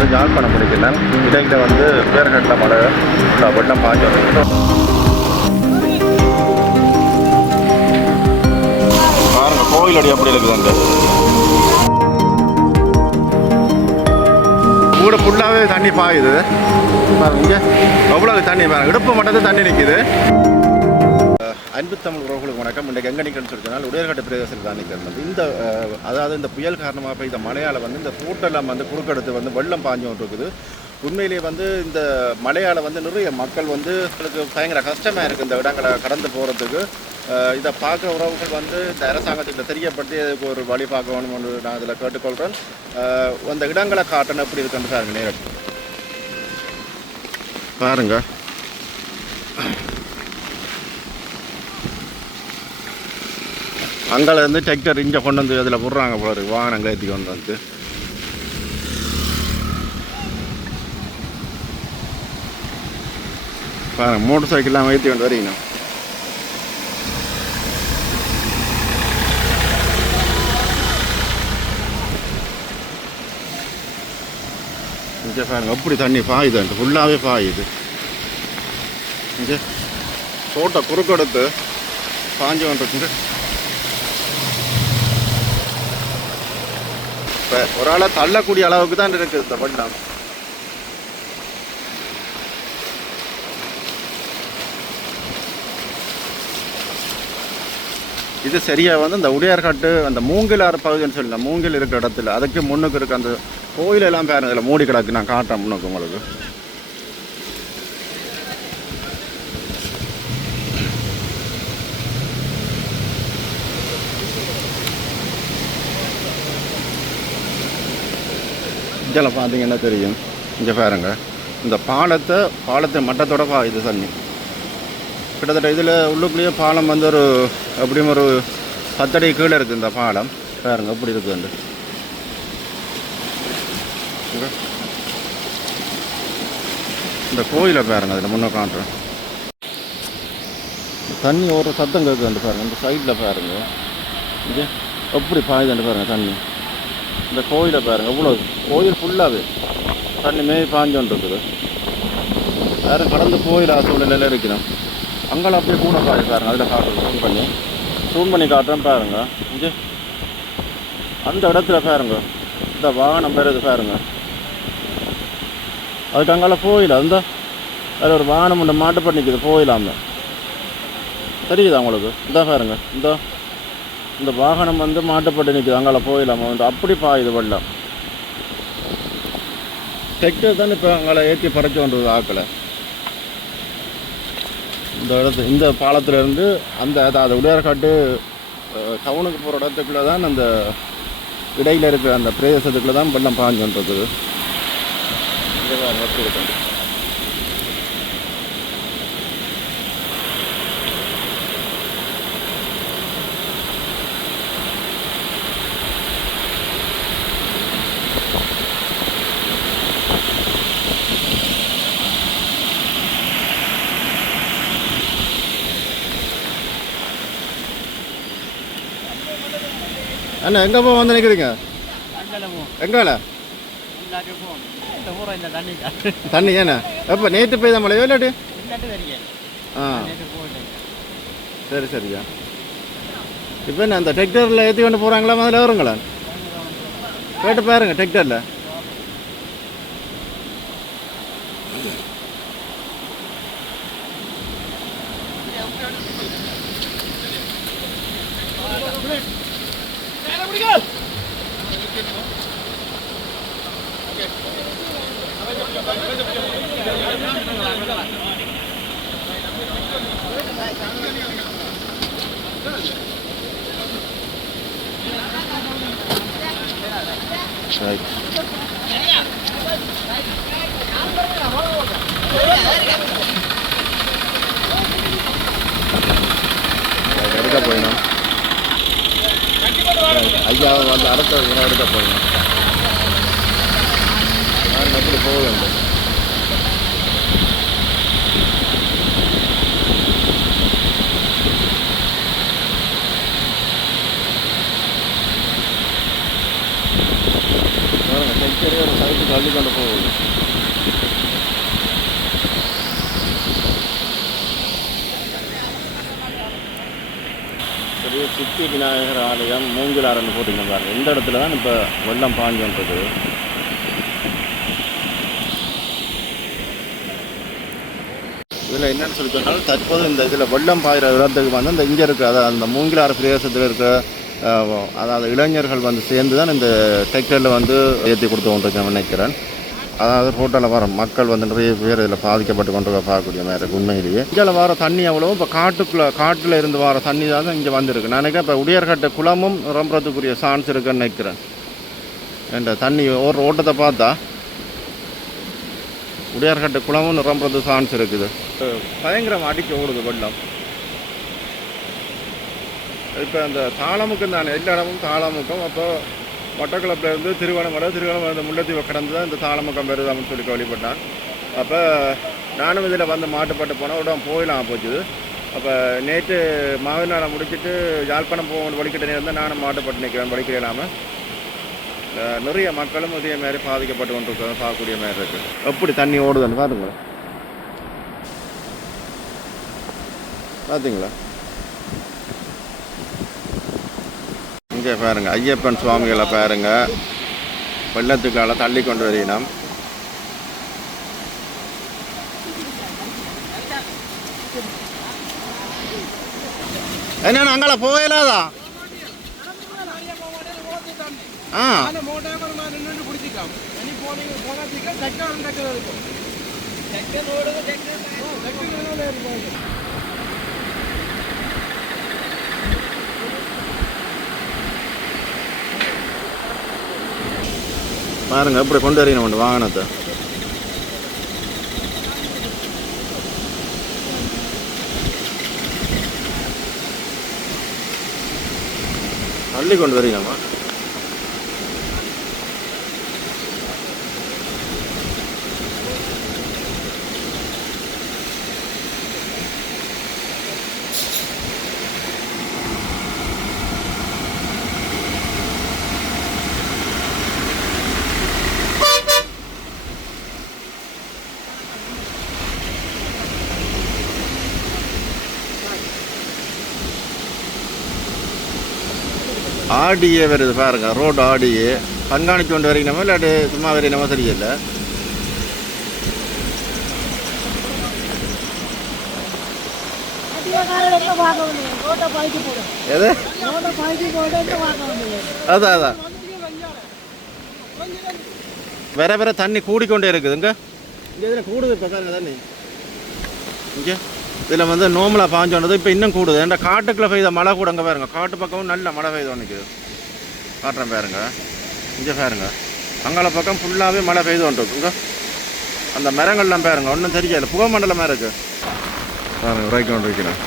வந்து யாழ்ப்பாணம் முடிக்கிறேன் இடையில வந்து பேர்கட்டில் மழை இந்த வெள்ளம் பாஞ்சு வந்துருக்கோம் பாருங்க கோயில் அடி அப்படி இருக்குது அங்கே. கூட ஃபுல்லாகவே தண்ணி பாயுது. பாருங்க இங்கே எவ்வளவு தண்ணி பாருங்க இடுப்பு மட்டத்தில் தண்ணி நிற்கிது அன்பு தமிழ் உறவுகளுக்கு வணக்கம். இன்றைக்கு எங்கே நிற்கணும்னு சொல்லினால் உடையர்காட்டு பிரதேசத்தில் தான் நிற்கிறது. இந்த அதாவது இந்த புயல் காரணமாக பெய்த மழையால் வந்து இந்த தோட்டெல்லாம் வந்து குறுக்கெடுத்து வந்து வெள்ளம் பாஞ்சு கொண்டு இருக்குது உண்மையிலேயே வந்து இந்த மழையால் வந்து நிறைய மக்கள் வந்து உங்களுக்கு பயங்கர கஷ்டமாக இருக்குது இந்த இடங்களை கடந்து போகிறதுக்கு இதை பார்க்குற உறவுகள் வந்து இந்த அரசாங்கத்திட்ட தெரியப்படுத்தி அதுக்கு ஒரு வழி பார்க்க வேணும்னு நான் இதில் கேட்டுக்கொள்கிறேன். அந்த இடங்களை காட்டணும் எப்படி இருக்குன்னு பாருங்க நேரம் பாருங்கள் அங்கேருந்து டிராக்டர் இங்கே கொண்டு வந்து அதில் விட்றாங்க போல இருக்கு. வாகனங்கள் ஏற்றி கொண்டு வந்து. பாருங்கள் மோட்டர் சைக்கிள்லாம் ஏற்றி கொண்டு வரீங்க. இங்கே பாருங்கள் எப்படி தண்ணி பாயுது ஃபுல்லாகவே பாயுது. இங்கே தோட்டம் குறுக்கெடுத்து பாஞ்சு வந்துருக்குங்க இப்போ ஒரு ஆளை தள்ளக்கூடிய அளவுக்கு தான் இருக்குது இந்த வெள்ளம் இது சரியாக வந்து இந்த உடையார்காட்டு அந்த மூங்கில் ஆறு பகுதின்னு சொல்லலாம் மூங்கில் இருக்கிற இடத்துல. அதுக்கு முன்னுக்கு இருக்க அந்த கோயிலெல்லாம் பேருந்தில் மூடி கிடக்கு. நான் காட்டுறேன் முன்னுக்கு உங்களுக்கு. இதில் பார்த்தீங்கன்னா தெரியும்? இங்கே பாருங்க. இந்த பாலத்தை பாலத்தை மட்டத்தோட பா இது தண்ணி. கிட்டத்தட்ட இதில் உள்ளுக்குள்ளேயே பாலம் வந்து ஒரு எப்படியும் ஒரு பத்தடி கீழே இருக்குது இந்த பாலம். பாருங்க எப்படி இருக்குது வந்து இந்த கோயிலை பாருங்க அதில் முன்ன காட்டுறேன் தண்ணி ஒரு சத்தம் கேட்குது பாருங்கள் இந்த சைடில் பாருங்க. இங்கே. எப்படி பாயுதுண்டு பாருங்க தண்ணி. இந்த கோயிலை பாருங்க இவ்வளோ கோயில் ஃபுல்லாகவே தண்ணி மேய் பாஞ்சோன்னு வேறு கடந்து கோயில் சூழ்நிலையில் இருக்கிறோம். அங்கே அப்படியே கூட பாய் பாருங்க அதில் காட்டுறேன் ஃபோன் பண்ணி. ஃபோன் பண்ணி காட்டுறேன் பாருங்க. இங்கே அந்த இடத்துல பாருங்க. இந்த வாகனம் பெறது பாருங்க. அதுக்கு அங்கால கோயில் அந்த அதில் ஒரு வாகனம் ஒன்று மாட்டு பண்ணிக்குது போயிலாம தெரியுதா உங்களுக்கு? இந்த பாருங்க இந்த. இந்த வாகனம் வந்து மாட்டப்பட்டு நிற்குது அங்கால போயிடலாமா? வந்து அப்படி பாயுது வெள்ளம். டெக்டர் தான் இப்போ அங்கால ஏற்றி பறக்க வந்தது ஆக்களை. இந்த இடத்து இந்த பாலத்திலேருந்து அந்த அதாவது உடையார்காட்டு டவுனுக்கு போகிற இடத்துக்குள்ளே தான் அந்த இடையில் இருக்கிற அந்த பிரதேசத்துக்குள்ளே தான் வெள்ளம் பாஞ்சு வந்துருக்குது. அண்ணா எங்கே போய் வந்து நிற்கிறீங்க எங்கால தண்ணி ஏண்ணா? எப்போ நேற்று பெய்த மழையோ இல்லாட்டி? ஆ. சரி சரியா. இப்போ என்ன அந்த டிராக்டரில் ஏற்றி கொண்டு போகிறாங்களா முதல்ல வருங்களா? கேட்டு பாருங்க டிராக்டரில். ரைட் எடுக்க போயிடும் ஐயா வந்து அடுத்த உரம் எடுக்க போயிடும் நான் எப்படி போகல பாருங்க, தைக்கிறே ஒரு சைட்டு தள்ளி கொண்டு போகுது அப்படியே சித்தி விநாயகர் ஆலயம் மூங்கிலாறுன்னு போட்டிங்க பாருங்க. இந்த இடத்துல தான் இப்போ வெள்ளம் பாஞ்சு பாஞ்சுன்றது. இதில் என்னென்னு சொல்லி சொன்னால் தற்போது இந்த இதில் வெள்ளம் பாயிற இடத்துக்கு வந்து இந்த இங்கே இருக்க அதாவது அந்த மூங்கிலாறு பிரதேசத்தில் இருக்க அதாவது இளைஞர்கள் வந்து சேர்ந்து தான் இந்த டெக்டரில் வந்து ஏற்றி கொடுத்து கொண்டிருக்கேன் நினைக்கிறேன். அதாவது ஃபோட்டோவில் வர மக்கள் வந்து நிறைய பேர் இதில் பாதிக்கப்பட்டு கொண்டு பார்க்கக்கூடிய மாதிரி இருக்குது உண்மையிலேயே. இங்கே வர தண்ணி அவ்வளோ இப்போ காட்டுக்குள்ளே காட்டில் இருந்து வர தண்ணி தான் இங்கே வந்திருக்கு. நான் நினைக்கிறேன் இப்போ உடையர்கட்ட குளமும் ரொம்பறதுக்குரிய சான்ஸ் இருக்குன்னு நினைக்கிறேன். இந்த தண்ணி ஒரு ஓட்டத்தை பார்த்தா? உடையார்கட்ட குளமும் நிரம்புறது சான்ஸ் இருக்குது. பயங்கரம் அடிக்க ஓடுது வெள்ளம். இப்போ அந்த தாளமுக்கம் தானே எல்லா இடமும் தாளமுக்கம். அப்போ மட்டக்களப்பிலேருந்து திருவண்ணாமலை திருவண்ணாமலை இந்த கடந்து தான் இந்த தாளமுக்கம் வருது அப்படின்னு சொல்லி கவலைப்பட்டான் அப்போ நானும் இதில் வந்து மாட்டுப்பட்டு போனால் உடம்பு போயிடலாம் போச்சுது. அப்போ நேற்று மாவினாரை முடிச்சுட்டு யாழ்ப்பாணம் போகணும் வடிக்கிட்ட நேரம் தான் நானும் மாட்டுப்பட்டு நிற்கிறேன் வடிக்கிற இல்லாமல் நிறைய மக்களும் இதே மாதிரி பாதிக்கப்பட்டு கொண்டிருக்கிறத பார்க்கக்கூடிய மாதிரி இருக்குது எப்படி தண்ணி ஓடுதுன்னு பாருங்களேன். பார்த்தீங்களா இங்கே பாருங்க ஐயப்பன் சுவாமிகளை பாருங்க. வெள்ளத்துக்கால தள்ளி கொண்டு வரையினோம் என்னண்ணா அங்கே போகலாதா ஆ. அந்த பாருங்க இப்படி கொண்டு வரீங்க உண்டு வாகனத்தை? தள்ளி கொண்டு வரீங்கம்மா ஆடியே வருது பாருங்க ரோடு ஆடியே. கண்காணிச்சு கொண்டு வரீங்கமா இல்லாட்டி சும்மா வரீங்கமா தெரியல. எது? அதான் அதான். வேற வேற தண்ணி கூடிக்கொண்டே இருக்குதுங்க இங்கே? கூடுது இப்போ தண்ணி. இங்கே? இதில் வந்து நோமலாக பாஞ்சோண்டது இப்போ இன்னும் கூடுது. ஏன்டா காட்டுக்குள்ளே பெய்த மழை கூட அங்கே பாருங்க. காட்டு பக்கமும் நல்ல மழை பெய்து நிற்குது காட்டுறேன் பாருங்க. இங்கே பாருங்க. அங்கால பக்கம் ஃபுல்லாகவே மழை பெய்து வந்துருக்குங்க அந்த மரங்கள்லாம் பாருங்க. ஒன்றும் தெரியல புகை மண்டலமாக இருக்குது பாருங்க உரைக்க கொண்டு வைக்கிறேன்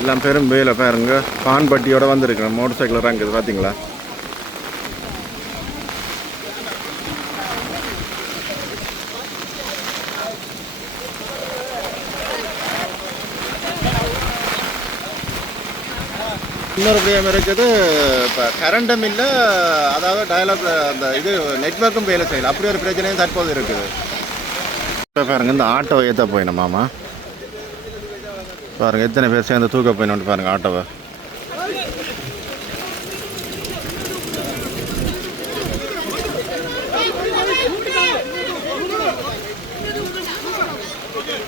எல்லாம் பெரும் வேலை பாருங்க. பான்பட்டியோட வந்திருக்கிறேன். மோட்டர் சைக்கிள் இறங்குது பார்த்தீங்களா இன்னொரு பிரியம் இருக்குது. இப்போ கரண்டும் இல்லை அதாவது டயலாக் அந்த இது நெட்ஒர்க்கும் வேலை செய்யலை. அப்படி ஒரு பிரச்சனையும் தற்போது இருக்குது. இப்போ பாருங்க இந்த ஆட்டோ ஏற்ற போயிடும் மாமா. எத்தனை பேர் சேர்ந்து தூக்க போயினோன்னு பாருங்கள் ஆட்டோவை.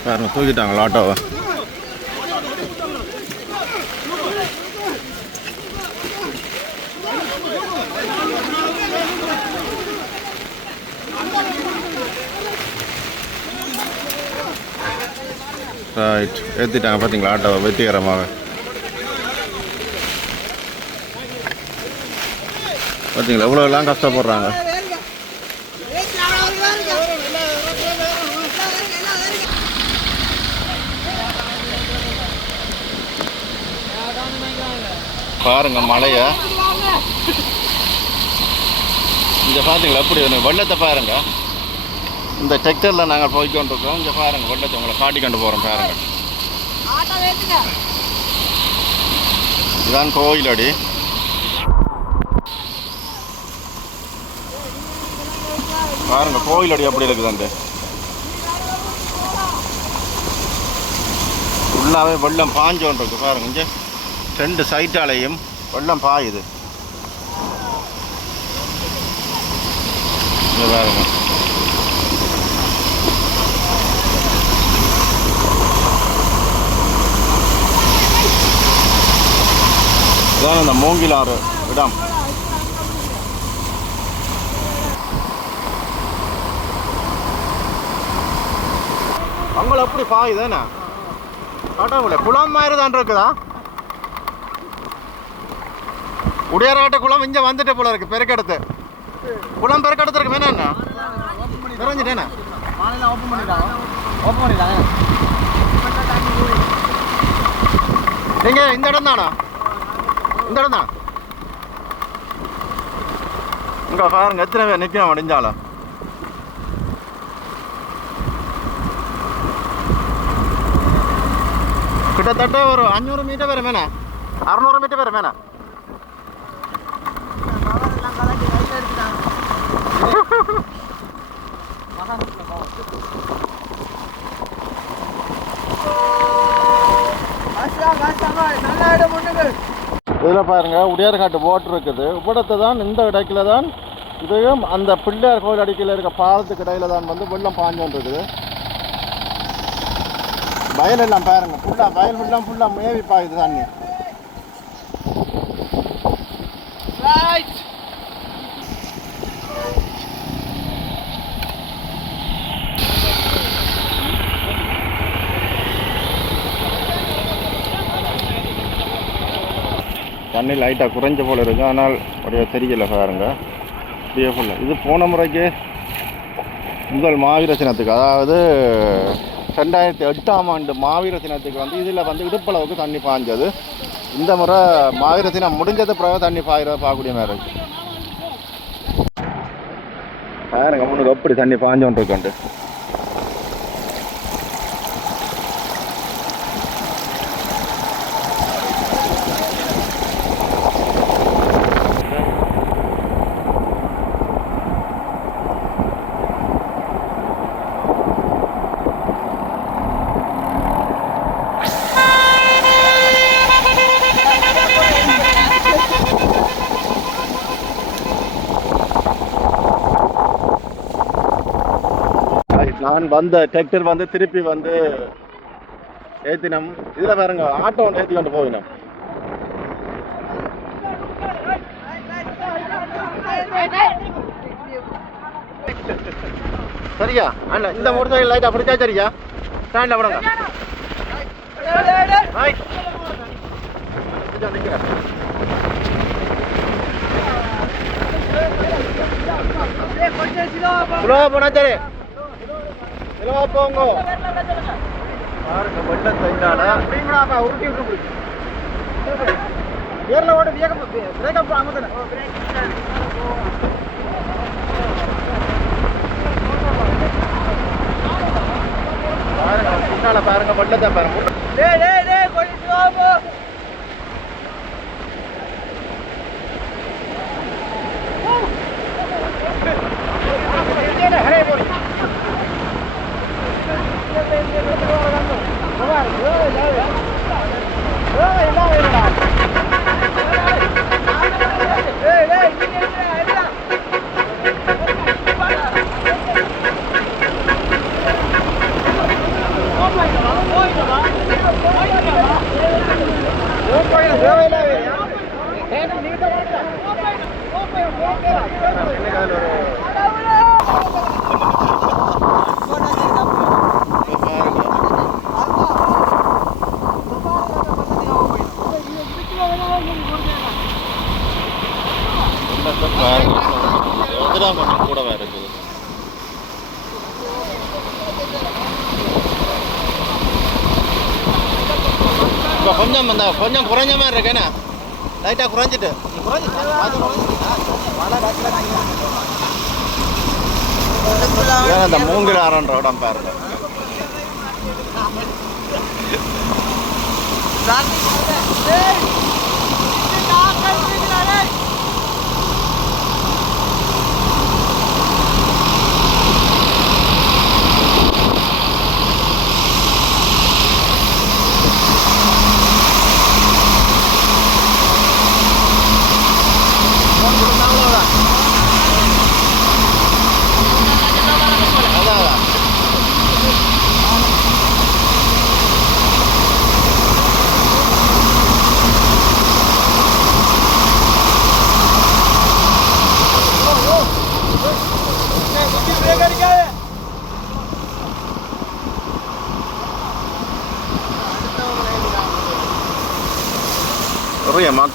பாருங்க தூக்கிட்டாங்களா ஆட்டோவை ரைட் ஏற்றிட்டாங்க பார்த்தீங்களா ஆட்டோவை வெற்றிகரமாக. பார்த்தீங்களா எவ்வளோலாம் கஷ்டப்படுறாங்க. பாருங்க மழையை இங்கே பார்த்தீங்களா எப்படி ஒன்று வெள்ளத்தை பாருங்க. இந்த டெக்டரில் நாங்கள் போய்க்கொண்டிருக்கோம். இங்கே பாருங்க வெள்ளத்தை உங்களை காட்டி கொண்டு போகிறோம் பாருங்க. இதுதான் கோயிலடி பாருங்க கோயிலடி அப்படி இருக்குதாண்டு. ஃபுல்லாகவே வெள்ளம் பாஞ்சோன் இருக்கு பாருங்க இங்கே. ரெண்டு சைட்டாலையும் வெள்ளம் பாயுது. இங்க பாருங்க. இதான் அந்த மூங்கிலாறு இடம். அங்கே எப்படி பாயுதானே கடவுளே குளம் மாதிரி தான் இருக்குதா? உடையார்காட்ட குளம் இங்கே வந்துட்டு போல இருக்கு பெருக்கெடுத்து. குளம் பெருக்கெடுத்து இருக்கு வேணா என்ன? நிறைஞ்சிட்டேண்ணா ஓப்பன் பண்ணிட்டாங்க. ஓப்பன் பண்ணிட்டாங்க நீங்க இந்த இடம் தானா இந்த இடம் தான் இங்க பாருங்க எத்தனை பேர் நிற்கணும் முடிஞ்சாலும் கிட்டத்தட்ட ஒரு அஞ்சூறு மீட்டர் பேர் வேணா அறுநூறு மீட்டர் பேர் வேணா நல்லா இடம் ஒண்ணுங்க இதில் பாருங்கள் உடையார்காட்டு போட் இருக்குது. இவ்விடத்தை தான் இந்த இடத்துல தான் இதையும் அந்த பிள்ளையார் கோயில் அடிக்கையில் இருக்க பாலத்துக்கு இடையில தான் வந்து வெள்ளம் பாஞ்சோன் இருக்குது வயல் எல்லாம் பாருங்கள் ஃபுல்லாக வயல் ஃபுல்லாக ஃபுல்லாக மேவி பாயுது தண்ணி. தண்ணி லைட்டாக குறைஞ்ச போல இருக்குது ஆனால் அப்படியே தெரியல பாருங்க. அப்படியே இது போன முறைக்கு முதல் மாவீரசினத்துக்கு அதாவது ரெண்டாயிரத்தி எட்டாம் ஆண்டு மாவீர தினத்துக்கு வந்து இதில் வந்து இடுப்பளவுக்கு தண்ணி பாய்ஞ்சது. இந்த முறை மாவீர தினம் முடிஞ்சது பிறகு தண்ணி பாயிர பார்க்கக்கூடிய மாதிரி இருக்கு. பாருங்க முன்னுக்கு எப்படி தண்ணி பாய்ஞ்சோன்ட்டு இருக்கண்டு நான் வந்த டிராக்டர் வந்து திருப்பி வந்து ஏத்தினம். இதுல பாருங்க ஆட்டோ ஒன்று ஏத்தி கொண்டு போயினோம். சரியா? அண்ணா இந்த மோட்டர் சைக்கிள் லைட்டா பிடிச்சா சரியா ஸ்டாண்ட்ல விடுங்க ரைட் கொஞ்சம் போனா சரி. ஸ்லோ போங்க பாருங்க வெள்ளம் தைந்தால அப்படிங்களாப்பா உருட்டி விட்டு பிடிக்கும் ஏர்ல ஓட வேகம் பிரேக்கப் அமர்த்தன பாருங்க பின்னால பாருங்க வெள்ளத்தை பாருங்க. டேய் டேய் டேய் கொஞ்சம் slow போ. டேய் டேய் நீங்க என்ன என்ன இதுதான் கொஞ்சம் கூடவே இருக்குது இப்போ கொஞ்சம் இந்த கொஞ்சம் குறைஞ்ச மாதிரி இருக்கேண்ணே லைட்டாக குறைஞ்சிட்டு ஏன் மூங்கில் ஆறன்ற இடம் பாருங்க நிறைய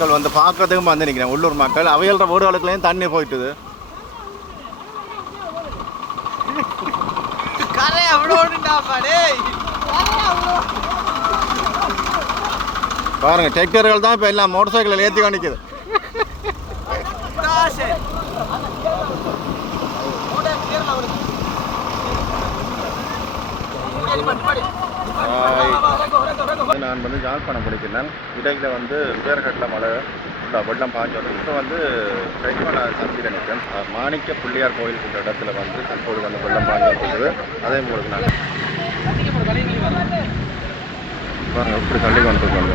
மக்கள் வந்து பார்க்கறதுக்கும் வந்து நிற்கிறேன் உள்ளூர் மக்கள். அவையல்ற வீடுகளுக்குள்ளேயும் தண்ணி போயிட்டுது. பாருங்க டிராக்டர்கள் தான் இப்போ எல்லாம் மோட்டர் சைக்கிளில் ஏற்றி காணிக்குது. காசு நான் வந்து யாழ்ப்பாணம் படிக்கிறேன் இடையில வந்து உயர்கட்டில் மழை வெள்ளம் பாஞ்சோம் இப்போ வந்து கைமான சந்தியில் நிற்கிறேன் மாணிக்க பிள்ளையார் கோயில் கொண்ட இடத்துல வந்து தற்போது வந்து வெள்ளம் பாஞ்சோம் அதே உங்களுக்கு நான் பாருங்க இப்படி தள்ளி கொண்டிருக்காங்க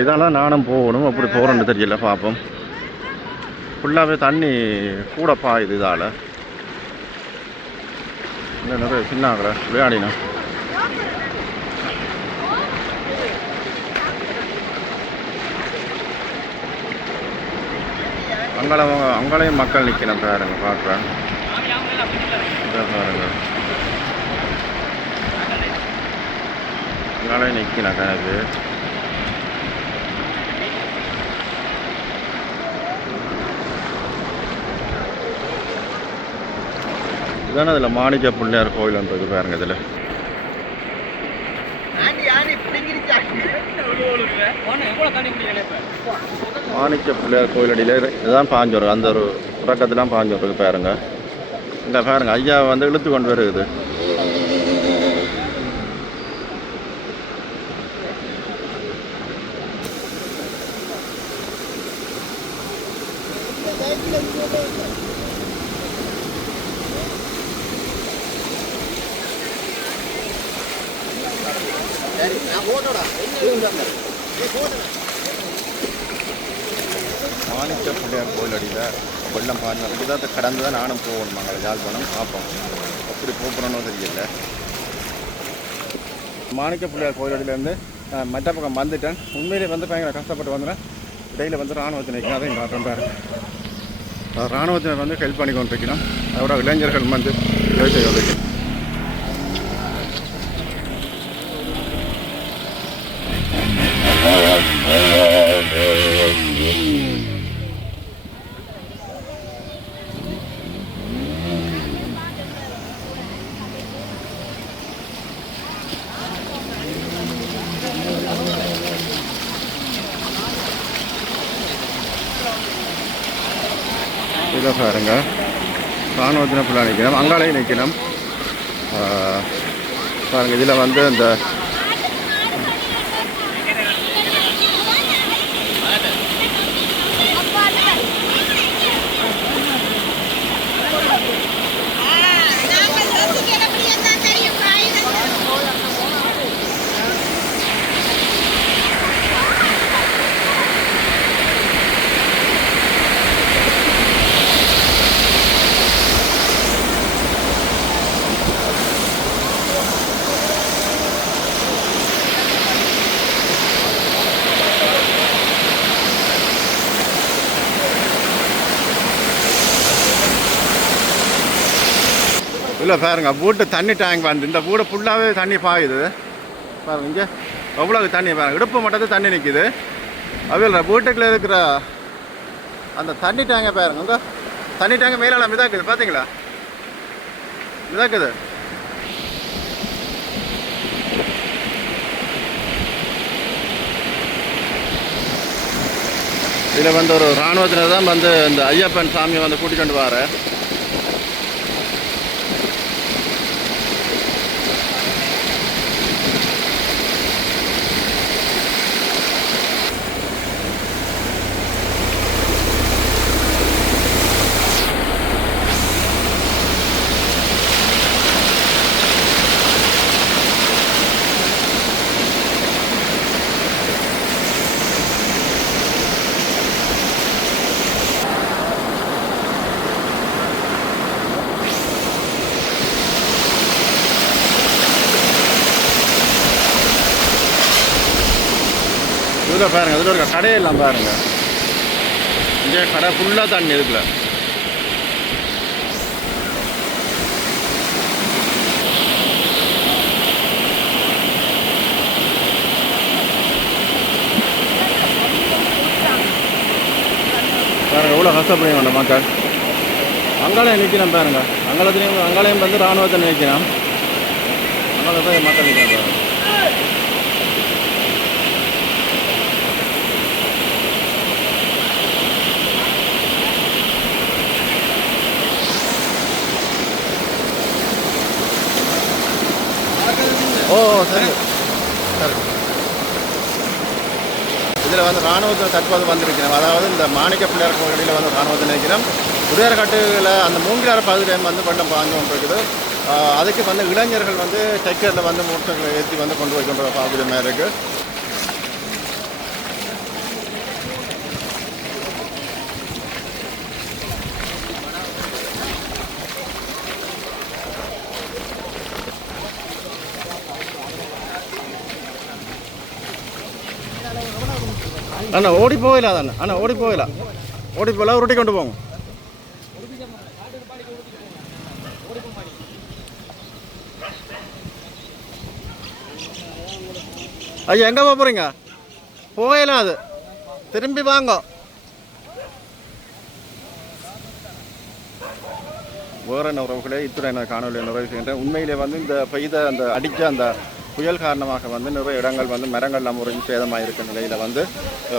இதெல்லாம் நானும் போகணும். அப்படி போகிறேன்னு தெரியல பார்ப்போம் ஃபுல்லாகவே தண்ணி கூட பாயுது இதால். இல்லை நிறைய சின்ன ஆகலை விளையாடினா? அங்கள அங்காலையும் மக்கள் நிற்கணும் பாருங்க பார்க்குறேன். இதோ பாருங்க. அங்காலையும் நிற்கணும் கணக்கு. இதானே இதில் மாணிக்க பிள்ளையார் கோயில்ன்றது பாருங்க இதில். மாணிக்க பிள்ளையார் கோயில் அடியில் இதுதான் பாஞ்சோரு அந்த ஒரு உறக்கத்துலாம் பாஞ்சோருக்கு பாருங்க. இந்த பாருங்க ஐயா வந்து இழுத்து கொண்டு வருகுது மாணிக்க பிள்ளையார் கோயில் அடியில் வெள்ளம் பாஞ்சோம் இதை கடந்து தான் நானும் போகணும் நாங்கள் யாழ்ப்பாணம் பார்ப்போம். அப்படி போகிறோன்னு தெரியல. மாணிக்க பிள்ளையார் கோயில் மற்ற பக்கம் வந்துட்டேன். உண்மையிலே வந்து பயங்கர கஷ்டப்பட்டு வந்துடுறேன் இடையில் வந்து இராணுவத்தினைக்கு நிற்கணும் அதையும் காட்டுறேன் பாரு. ராணுவத்தினர் வந்து ஹெல்ப் பண்ணி கொண்டு இருக்கணும் அதோட இளைஞர்கள் வந்து உதவி செய்ய வைக்கணும் இதை பாருங்க ராணுவத்தின ஃபுல்லாக நிற்கணும் அங்காலையும் நிற்கணும் பாருங்கள் இதில் வந்து இந்த இல்லை பாருங்க வீட்டு தண்ணி டேங்க் வந்து இந்த வீடு ஃபுல்லாகவே தண்ணி பாயுது. பாருங்க இங்கே அவ்வளோ தண்ணி பாருங்க இடுப்பு மட்டும் தண்ணி நிற்கிது அவள் வீட்டுக்குள்ள இருக்கிற அந்த தண்ணி டேங்கை பாருங்க இங்க தண்ணி டேங்கை மேலால மிதாக்குது பார்த்தீங்களா மிதாக்குது. இதில் வந்து ஒரு இராணுவத்தினர் தான் வந்து இந்த ஐயப்பன் சாமியை வந்து கூட்டிகிட்டு வர இதில் பாருங்கள் இதில் இருக்க கடையெல்லாம் பாருங்க. இங்கே கடை ஃபுல்லாக தண்ணி இருக்குல்ல பாருங்க எவ்வளோ கஷ்டப்படுங்க அந்த மக்கள். அங்காளையம் நிற்கிறேன் பாருங்க. அங்காளத்துலேயும் அங்காளையம் வந்து இராணுவத்தை நிற்கிறான் அங்காளத்தை மக்கள் நிற்கிறேன் பாருங்கள் இதில் ராணுவத்தில் தற்போது வந்திருக்கிறோம். அதாவது இந்த மாணிக்க பிள்ளையார் கோயிலில் வந்து ராணுவத்தை நினைக்கிறோம். உடையார்காட்டுல அந்த மூங்கிலார பகுதியில் வந்து பண்டம் பாஞ்சு கொண்டு இருக்குது. அதுக்கு வந்து இளைஞர்கள் வந்து டெக்கரில் வந்து மூட்டை ஏற்றி வந்து கொண்டு வைக்கின்ற பகுதி மாதிரி இருக்குது அண்ணா ஓடி போகல அண்ணா அண்ணா ஓடி போகல. ஓடி போகல உருட்டி கொண்டு போங்க. ஐயா எங்கே போக போகிறீங்க போகலாம் அது. திரும்பி வாங்க. வேற என்ன உறவுகளே இத்துடன் நான் காணொலி நிறைவு செய்கின்றேன். உண்மையிலே வந்து இந்த பெய்த அந்த அடித்த அந்த புயல் காரணமாக வந்து நிறைய இடங்கள் வந்து மரங்கள்லாம் முறிஞ்சு சேதமாக இருக்க நிலையில் வந்து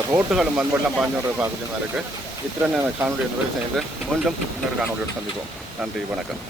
ரோட்டுகளும் மண்வெல்லாம் பாஞ்சு பார்க்கக்கூடியமாக இருக்குது இத்தனை காணொலியை நிறைவு செய்து மீண்டும் இன்னொரு காணொலியோடு சந்திப்போம். நன்றி வணக்கம்.